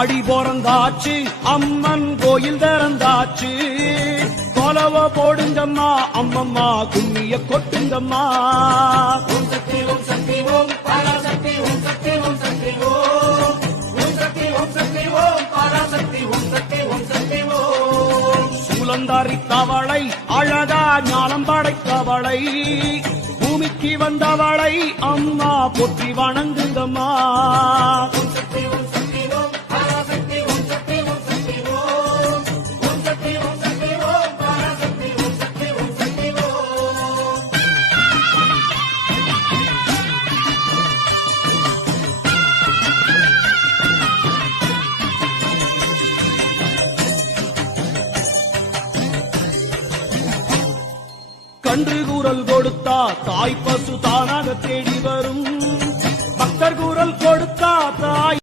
ஆடி பிறந்தாச்சு அம்மன் கோயில் திறந்தாச்சு கொலவ போடுங்கம்மா அம்மம்மா கும்மிய கொட்டுங்கம்மா. ஓம் சக்தி ஓம் சக்தி ஓம் பராசக்தி ஓம் சக்தி ஓம் சக்தி ஓம் ஓம் சக்தி ஓம் சக்தி ஓம் பராசக்தி ஓம் சக்தி ஓம் சக்தி ஓம். சூலந்தாரி தவளை அழகா ஞானம் படைத்தவளை பூமிக்கு வந்தவளை அம்மா போற்றி வணங்குங்கம்மா. ஓம் சக்தி ஓம் சக்தி ஓம் பராசக்தி ஓம் சக்தி ஓம் சக்தி ஓம் ஓம் சக்தி ஓம் சக்தி ஓம் பராசக்தி ஓம் சக்தி ஓம் சக்தி ஓம். கன்று கூறல் கொடுத்தா தாய் பசு தானாக தேடி வரும். பக்தர் கூறல் கொடுத்தா தாய்